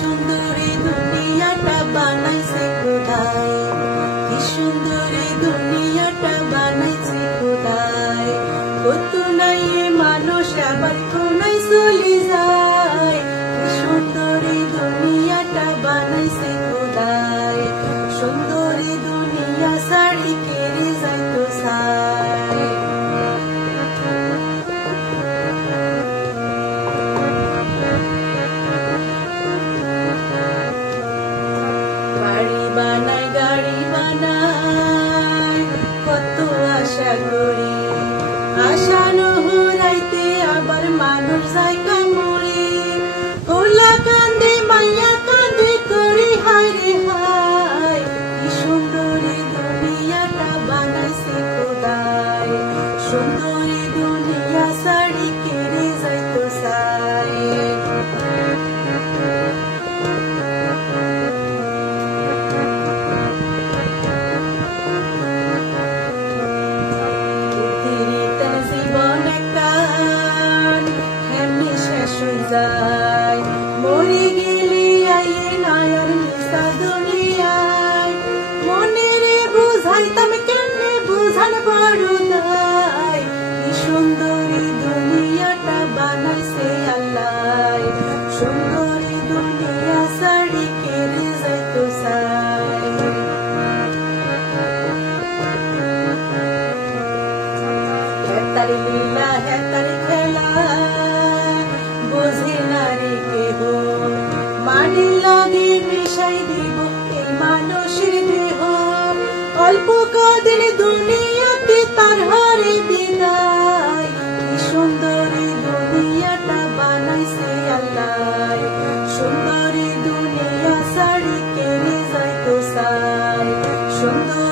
সুন্দরী দুনিয়াটা বানাইছে খোদাই, কি সুন্দরী দুনিয়াটা বানাইছে খোদাই। কত নাই মানুষ আবার কোনাই চলে যায়, কি সুন্দরী দুনিয়াটা বানাইছে খোদাই। সুন্দরী দুনিয়া ছাড়ি কেড়ে যাইতো চাই। গাড়ি বানাই কত আশা করি, আশা নহরাইতে আবার মানুষ জায়গা মরে। ওলা কান্দে মাইয়া কান্দে করি হায় রে হায়, কি সুন্দরী দুনিয়াটা বানাইছে খোদাই। সুন্দরী দুনিয়া ছাড়ি কেড়ে যাইতো চাই। মরে গেলে আইয়ে নায়ার মিশা দুনিয়ায়, মনেরে বুঝাইতাম কেমনে বুঝান বড় দায়। কি সুন্দরী দুনিয়াটা বানাইছে আল্লাহ, সুন্দরী দুনিয়া ছাড়ি কেড়ে যাইতো চাই। হেতারি লীলা হেতারি খেলা বোঝে নারী কেহ, মাটির লগে মিশাই দিব এই মানুষের দেহ। অল্প কদিন দুনিয়াতে তার হারে বিদায়, কি সুন্দরী দুনিয়াটা বানাইছে আল্লাহ। সুন্দরী দুনিয়া ছাড়ি কেড়ে যাইতো চাই। সুন্দর